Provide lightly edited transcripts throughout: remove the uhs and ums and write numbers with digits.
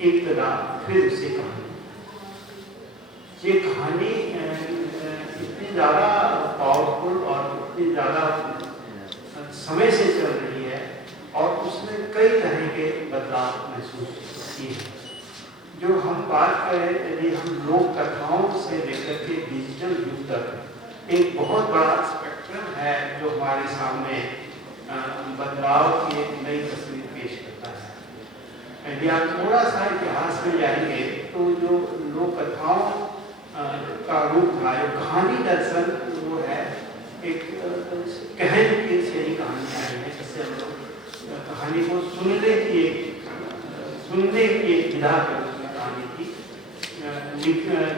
एक तरह फिर उसे कहानी। ये कहानी इतनी ज़्यादा पावरफुल और इतनी ज़्यादा समय से चल रही है और उसमें कई तरह के बदलाव महसूस किए हैं। जो हम बात करें, यदि हम लोक कथाओं से लेकर के डिजिटल युग तक एक बहुत बड़ा स्पेक्ट्रम है जो हमारे सामने बदलाव की एक नई तस्वीर पेश करता है। यदि आप थोड़ा सा इतिहास में जाएंगे तो जो लोक कथाओं का रूप था, जो कहानी दरअसल वो है एक कहन की से ही कहानी आई है, जिससे हम लोग कहानी को सुनने की एक विधा के रूप में कहानी थी।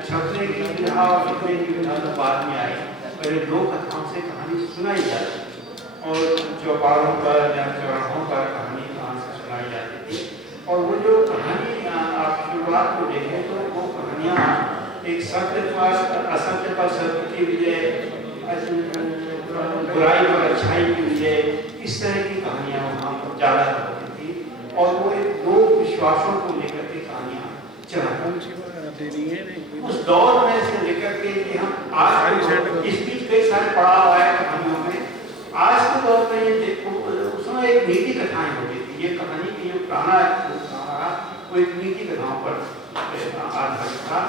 छपने की विधा और लिखने की विधा तो बाद में आई। पहले लोक कथाओं से कहानी सुनाई जाती और चौपालों पर या चौराहों पर कहानी कहां से सुनाई जाती थी। और वो जो कहानी आप शुरुआत को देखें तो वो कहानियाँ एक सत्य पर असत्य पर सत्य की विजय, बुराई पर अच्छाई की विजय, इस तरह की कहानियाँ वहाँ पर ज़्यादा होती थी। और वो एक लोक विश्वासों को लेकर के कहानियाँ चलाती। उस दौर में से लेकर के कि हम आज इस बीच कई सारे पड़ाव आए कहानियों में। आज के दौर में ये देखो, उसमें एक नीति कथाएं होती थी। ये कहानी की जो पुराना रहा वो एक नीति कथाओं पर आधारित था।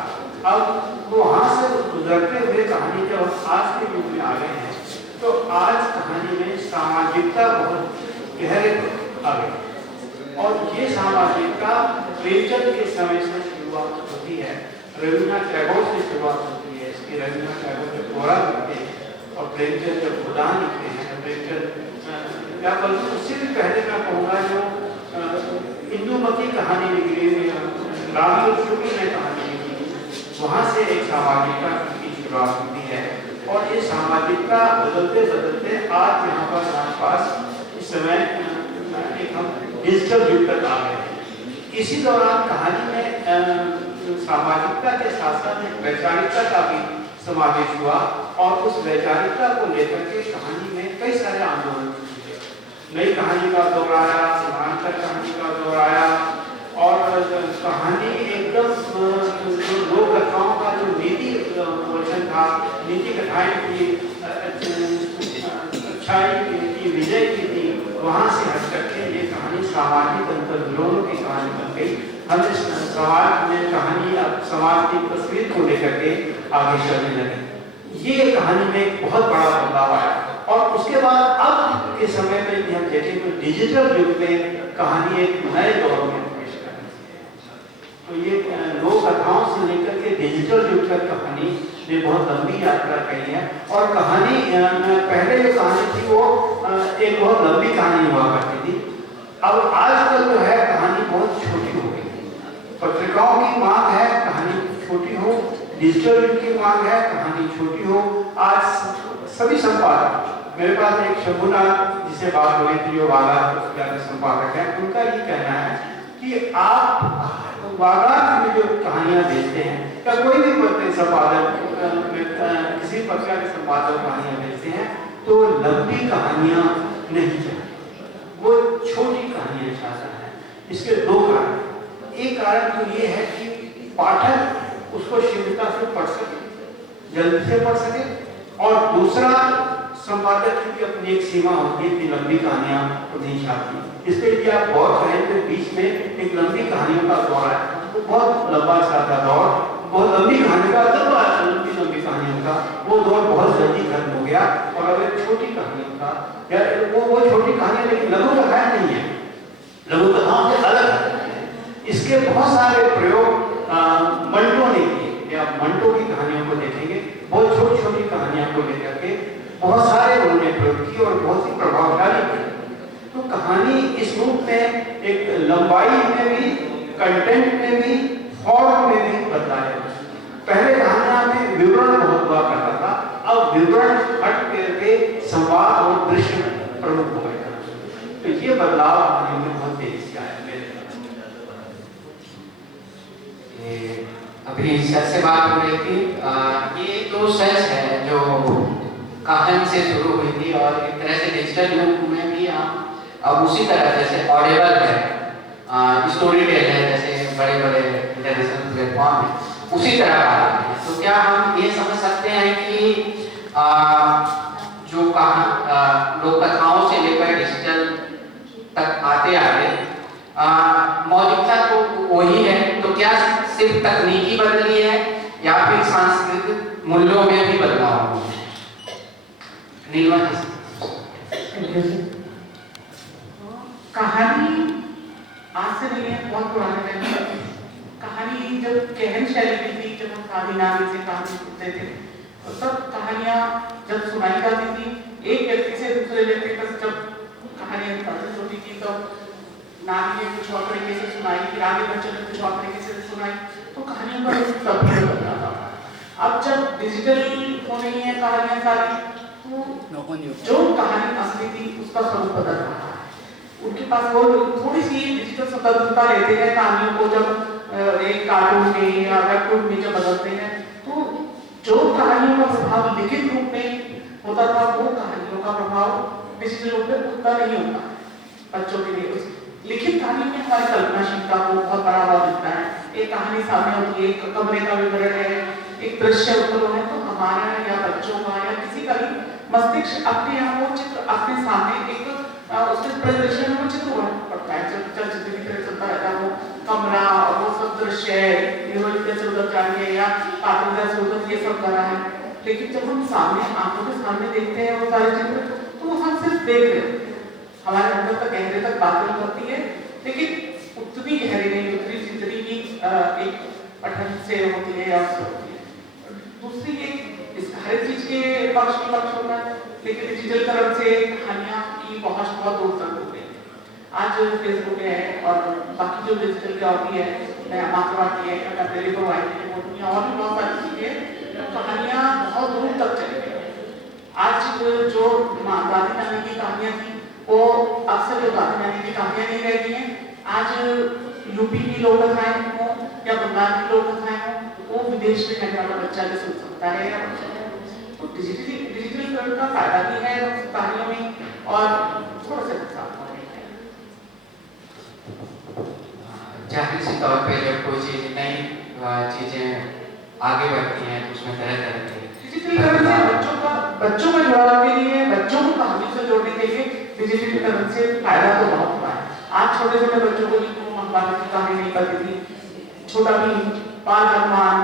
अब वहाँ से गुजरते हुए कहानी जब आज के युग में आ गए हैं तो आज कहानी में सामाजिकता बहुत गहरे आ गई। और ये सामाजिकता प्रेमचंद के समय से शुरुआत होती है, रविन्द्रनाथ टैगोर से शुरुआत होती है। इसकी रविन्द्रनाथ टैगोर जब कोरा लिखते हैं और प्रेमचंद जब गोदान लिखते हैं, प्रेमचंद या बल्कि उससे भी पहले मैं कहूँगा जो इंदुमती कहानी निकली राम शुक्ल ने कहानी लिखी, वहाँ से एक सामाजिकता की शुरुआत होती है। और ये सामाजिकता बदलते बदलते आज यहाँ पर हमारे पास इस समय एक हम डिजिटल युग तक आ गए हैं। इसी दौरान कहानी में सामाजिकता के साथ साथ एक वैचारिकता का भी समावेश हुआ और उस वैचारिकता को लेकर के कहानी में कई सारे आंदोलन हुए। नई कहानी का दौर आया, समानांतर कहानी का दौर आया और कहानी एकदम लोक कथाओं का जो नीति वचन था, नीति कथाएं की अच्छाई की विजय की थी, वहाँ से हट करके ये कहानी सामाजिक अंतर्द्रोहों की कहानी बन गई। हम इस समाज में कहानी अब समाज की तस्वीर को लेकर के आगे चलने लगे। ये कहानी में एक बहुत बड़ा बदलाव आया। और उसके बाद अब के समय में यदि हम देखें तो डिजिटल युग में कहानी एक नए दौर में प्रवेश कर रही है। तो ये लोक कथाओं से लेकर के डिजिटल युग तक कहानी ने बहुत लंबी यात्रा कही है। और कहानी पहले जो कहानी थी वो एक बहुत लंबी कहानी हुआ करती थी। अब आजकल जो है कहानी बहुत छोटी हो गई। पत्रिकाओं की मांग है कहानी छोटी हो, डिजिटल युग की मांग है कहानी छोटी हो। आज सभी संपादक, मेरे पास एक शंभुनाथ जिसे बात हो रही थी जो वाला संपादक है, उनका ये कहना है कि आप वागात में जो कहानियां भेजते हैं या कोई भी पत्र संपादक किसी पत्रिका के संपादक कहानियां भेजते हैं तो लंबी कहानियां नहीं चाहिए, वो छोटी कहानियां चाहता है। इसके दो कारण। एक कारण तो ये है कि पाठक उसको शीघ्रता से पढ़ सके, जल्दी से पढ़ सके। और दूसरा, संपादक की अपनी एक सीमा होती है कि लंबी कहानियां तो नहीं छापती। इसलिए यदि आप गौर करें तो बीच में एक लंबी कहानियों का दौर है, तो बहुत लंबा चलता दौर, बहुत लंबी कहानी का लंबी कहानियों का वो दौर बहुत जल्दी खत्म हो गया। और अब एक छोटी कहानियों का या वो छोटी कहानी लेकिन लघु कथाएं नहीं है, लघु कथाओं से अलग है। इसके बहुत सारे प्रयोग मंटो ने किए। या मंटो की कहानियों को देखेंगे, बहुत छोटी छोटी कहानियों को लेकर के बहुत सारे उन्होंने प्रयोग किए और बहुत ही प्रभावशाली थे। तो कहानी इस रूप में एक लंबाई में भी, कंटेंट में भी, फॉर्म में भी बदलाव। पहले कहानियां में विवरण बहुत हुआ करता था, अब विवरण हट करके संवाद और दृश्य प्रमुख हो गया। तो ये बदलाव कहानी में बहुत तेजी से आया। अभी सच से बात हो रही थी, ये तो सच है जो कहानी से शुरू हुई थी और एक तरह से डिजिटल युग में भी हम अब उसी तरह जैसे ऑडिबल है, स्टोरी टेल है, जैसे बड़े बड़े बड़े इंटरनेशनल प्लेटफॉर्म है उसी तरह का है। तो क्या हम ये समझ सकते हैं कि जो लोक कथाओं से लेकर डिजिटल तक आते आते मौलिकता तो वही है, तो क्या सिर्फ तकनीकी बदली है या फिर सांस्कृतिक मूल्यों में भी बदलाव हुआ है? नीलवा कहानी आज से नहीं है, बहुत पुराने टाइम से कहानी जब गहन शैली की थी, जब हम आदि नामी से कहानी सुनते थे तो तब कहानियां जब सुनाई जाती थी एक व्यक्ति से दूसरे व्यक्ति तक, जब कहानियां प्रचलित होती थी तो नानी ने कुछ और तरीके से सुनाई, फिर आगे बच्चों ने कुछ और तरीके से सुनाई, तो कहानियों का रूप तब भी बदल जाता था। अब जब डिजिटल हो रही है कहानियां सारी, तो जो कहानी असली थी उसका स्वरूप बदल रहा है। उनके पास वो थोड़ी सी डिजिटल स्वतंत्रता लेते हैं कहानियों को, जब एक कार्टून में या वेबटून में जब बदलते हैं, तो जो कहानियों का प्रभाव लिखित रूप में होता था वो कहानियों का प्रभाव डिजिटल रूप में उतना नहीं होता बच्चों के लिए। लिखित कहानी में हमारी कल्पनाशीलता को बहुत बड़ा भाव मिलता है। एक कहानी सामने होती है, एक कमरे का विवरण है, एक दृश्य उत्पन्न है, तो हमारा या बच्चों का या किसी का भी मस्तिष्क अपने आप वो चित्र अपने सामने एक उसके परिदृश्य में वो चित्र पड़ता है। चलचित्र की तरह चलता रहता है वो कमरा और वो सब दृश्य हीरोइन कैसे उधर जा रही है या पात्र कैसे उधर, ये सब कर रहा है। लेकिन जब हम सामने आंखों के सामने देखते हैं वो सारे चित्र, तो हम सिर्फ देख रहे हैं, हमारे अंदर तक गहरे तक बात नहीं करती है, लेकिन उतनी गहरी नहीं, उतनी जितनी भी एक पठन से होती है या उससे होती है। दूसरी एक हर चीज के पक्ष होता है, लेकिन डिजिटलीकरण से कहानियां की पहुंच बहुत दूर तक हो गई है। आज फेसबुक है और बाकी जो डिजिटल का भी है, मातृभाषा है, लाइब्रेरी प्रोवाइड है, और भी बहुत सारी चीजें, कहानियां बहुत दूर तक चली गई। आज जो दादी नानी की कहानियां थी वो अक्सर जो दादी नानी की कहानियां नहीं रहती हैं, आज यूपी की लोक कथाएं हो या बंगाल की लोक कथाएं हो, वो विदेश में रहने वाला बच्चा भी सुन सकता है। तो डिजिटलीकरण का फायदा भी है कहानियों में और थोड़ा सा नुकसान भी है। जाहिर सी तौर पे जब कोई चीज नई चीजें आगे बढ़ती हैं तो उसमें तरह तरह के डिजिटलीकरण से बच्चों में जुड़ाव के लिए, बच्चों को कहानी से जोड़ने के लिए डिजिटलीकरण से फायदा तो बहुत हुआ है। आज छोटे छोटे बच्चों को जिनको महाभारत की कहानी नहीं पता थी, छोटा भीम, बाल हनुमान,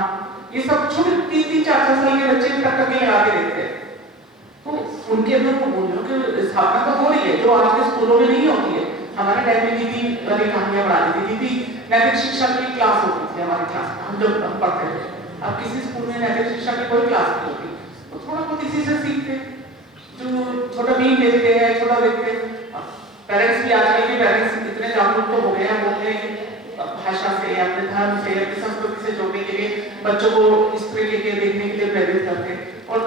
ये सब छोटे 3-4 साल के बच्चे टक लगा के देखते हैं, तो उनके अंदर वो मूल्यों की स्थापना तो हो रही है जो आज के स्कूलों में नहीं होती है। हमारे टाइम में दीदी वाली कहानियां पढ़ाती थी, दीदी नैतिक शिक्षा की क्लास होती थी हमारी क्लास में, हम जब पढ़ते थे। अब किसी स्कूल में नैतिक शिक्षा की कोई क्लास नहीं होती, तो थोड़ा बहुत इसी से सीखते, जो छोटा भीम देखते हैं, छोटा देखते हैं। पेरेंट्स भी आजकल के पेरेंट्स इतने जागरूक तो हो गए हैं, वो अपने भाषा से या अपने धर्म से या अपनी संस्कृति से जोड़ने के लिए बच्चों को इस तरीके के देखने के लिए प्रेरित करते हैं। और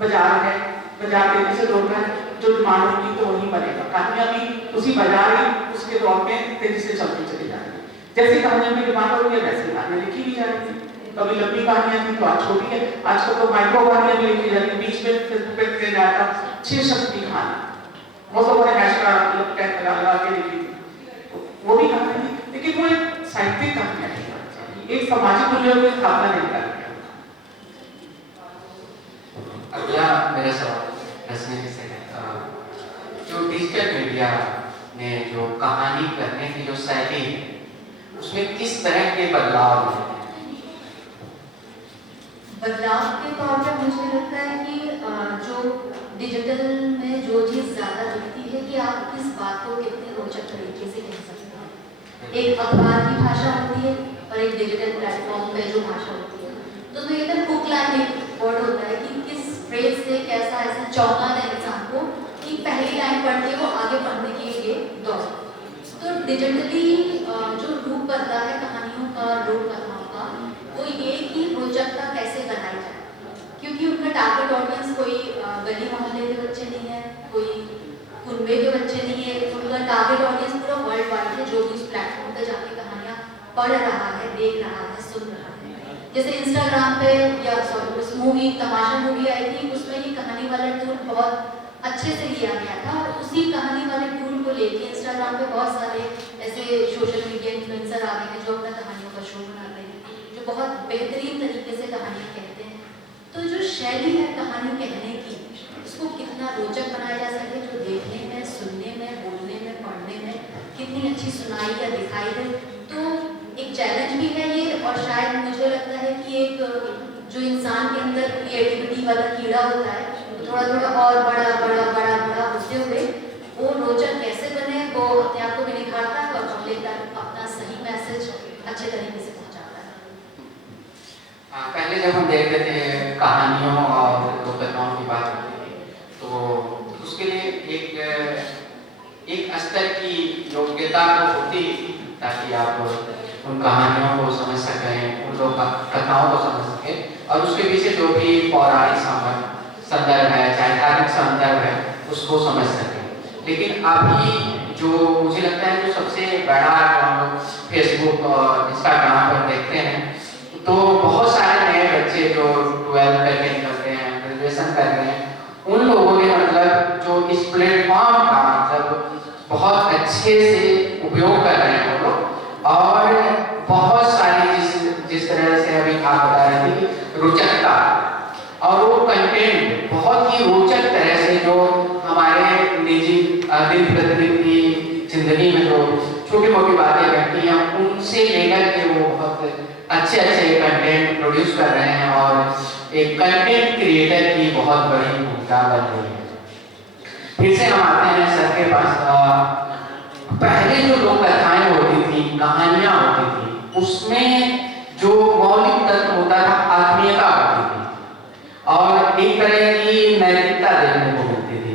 बाजार है, बाजार तेजी से दौड़ रहा है, जो डिमांड होगी तो वही बनेगा। कहानियां भी उसी बाजार ही उसके दौर में तेजी से चलती चली जा रही है। जैसी कहानियों की डिमांड हो रही है वैसी कहानियां लिखी भी जा रही है। कभी लंबी कहानियां थी तो आज छोटी है, आजकल तो माइक्रो कहानियां भी लिखी जा रही है। बीच में फेसबुक पे किया जाता 6 शब्द की कहानी, बहुत बड़े हैशटैग टैग लगा के लिखी थी, तो वो भी कहानी थी, लेकिन वो एक साहित्यिक कहानियां थी, एक सामाजिक मूल्यों की स्थापना नहीं कर रही। अगला मेरा सवाल रचना से जो डिजिटल मीडिया ने जो कहानी करने की जो शैली है उसमें किस तरह के बदलाव हैं? बदलाव के तौर पर मुझे लगता है कि जो डिजिटल में जो चीज़ ज़्यादा दिखती है कि आप किस बात को कितने रोचक तरीके से कह सकते हैं। एक अखबार की भाषा होती है और एक डिजिटल प्लेटफॉर्म पे जो भाषा होती है, तो उसमें एकदम हुक लाइन एक वर्ड होता है कि किस फ्रेज से कैसा ऐसा चौंका दें इंसान को कि पहली लाइन पढ़ते वो आगे पढ़ने के लिए दौड़। तो डिजिटली जो रूप बदला है कहानियों का, लोक कथाओं का, वो ये कि रोचकता कैसे बनाई जाए, क्योंकि उनका टारगेट ऑडियंस कोई गली मोहल्ले के बच्चे नहीं है, कोई कुनबे के बच्चे नहीं है, उनका टारगेट ऑडियंस पूरा वर्ल्ड वाइड है, जो भी उस प्लेटफॉर्म पर जाके कहानियाँ पढ़ रहा है, देख रहा है, सुन रहा है। जैसे इंस्टाग्राम पे या सॉरी उस मूवी तमाशा मूवी आई थी, उसमें ही कहानी वाला टूल बहुत अच्छे से लिया गया था और उसी कहानी वाले टूल को लेके इंस्टाग्राम पे बहुत सारे ऐसे सोशल मीडिया इन्फ्लुएंसर आ गए हैं जो अपना कहानियों का शो बहुत बेहतरीन तरीके से कहानियाँ कहते हैं, तो जो शैली है कहानी कहने की, इसको कितना रोचक बनाया जा सके, जो देखने में, सुनने में, बोलने में, पढ़ने में कितनी अच्छी सुनाई या दिखाई दे, तो एक चैलेंज भी है ये। और शायद मुझे लगता है कि एक जो इंसान के अंदर क्रिएटिविटी वाला कीड़ा होता है, वो थोड़ा थोड़ा और बड़ा बड़ा बड़ा बड़ा होते हुए वो रोचक कैसे बने, वो अपने आप को भी निखारता है और पब्लिक तक अपना सही मैसेज अच्छे तरीके से पहुंचाता है। पहले जब हम देखते थे कहानियों और लोककथाओं की बात करते थे, तो उसके लिए एक स्तर की योग्यता तो होती थी ताकि आप उन कहानियों को समझ सकें, उन लोक कथाओं को समझ सकें और उसके पीछे जो भी पौराणिक संदर्भ है, चाहे धार्मिक संदर्भ है, उसको समझ सकें। लेकिन अभी जो मुझे लगता है जो सबसे बड़ा जो हम लोग फेसबुक और इंस्टाग्राम पर देखते हैं, तो बहुत सारे नए बच्चे जो 12 करके निकलते हैं, ग्रेजुएशन कर रहे हैं, उन लोगों ने मतलब जो इस प्लेटफॉर्म का मतलब बहुत अच्छे से उपयोग कर रहे हैं वो लोग, और बहुत सारी जिस तरह से अभी आप बता रहे थे रोचकता और वो कंटेंट बहुत ही रोचक तरह से जो हमारे निजी दिन प्रतिदिन की जिंदगी में जो छोटी मोटी बातें घटती हैं उनसे लेकर के वो बहुत अच्छे कंटेंट प्रोड्यूस कर रहे हैं और एक कंटेंट क्रिएटर की बहुत बड़ी भूमिका बन रही है। फिर से हम आते हैं सर के पास। पहले जो लोक कथाएं होती थी, कहानियां होती थी, उसमें जो मौलिक तत्व होता था आत्मीयता होती थी और एक तरह की नैतिकता देखने को मिलती थी।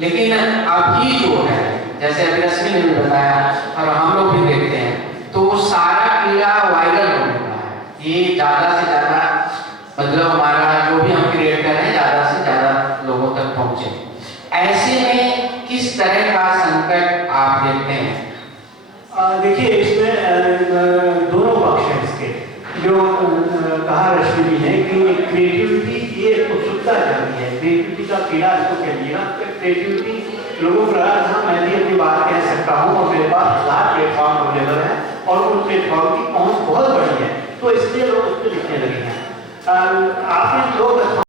लेकिन अभी जो है, जैसे अभी रश्मि ने भी बताया और हम लोग भी देखते हैं, तो वो सारा कीड़ा वायरल होने लगा है। ये ज़्यादा से ज़्यादा मतलब हमारा जो भी हम क्रिएट कर रहे हैं ज़्यादा से ज़्यादा लोगों तक पहुँचे। ऐसे में किस तरह का संकट आप देखते हैं? देखिए, इसमें दोनों पक्ष हैं इसके। जो कहा रश्मि जी ने कि क्रिएटिविटी ये उत्सुकता जाती है, क्रिएटिविटी का कीड़ा इसको कहिएगा। क्रिएटिविटी लोगों को लगा था मैं भी अपनी बात कह सकता हूँ और मेरे पास 1000 प्लेटफॉर्म अवेलेबल है और उन प्लेटफॉर्म की पहुँच बहुत बड़ी है, तो इसलिए लोग उस पर लिखने लगे हैं। आपने लोग